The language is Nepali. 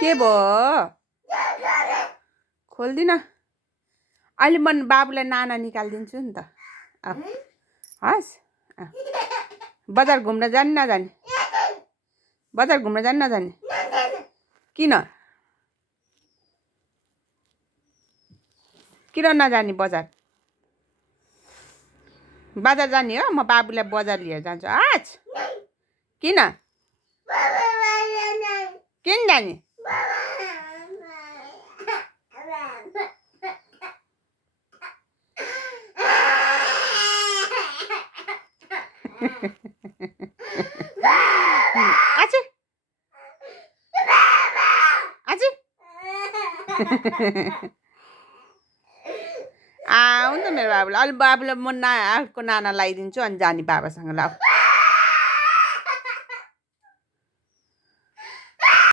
के भयो खोल्दिन अहिले म बाबुलाई नाना निकालिदिन्छु नि त हस् बजार घुम्न जाने नजाने बजार घुम्न जाने नजाने किन नजाने बजार जाने हो म बाबुलाई बजार लिएर जान्छु आज किन जाने आउनु त मेरो बाबुलाई अलि बाबुलाई म अर्को नाना लगाइदिन्छु अनि जाने बाबासँग ल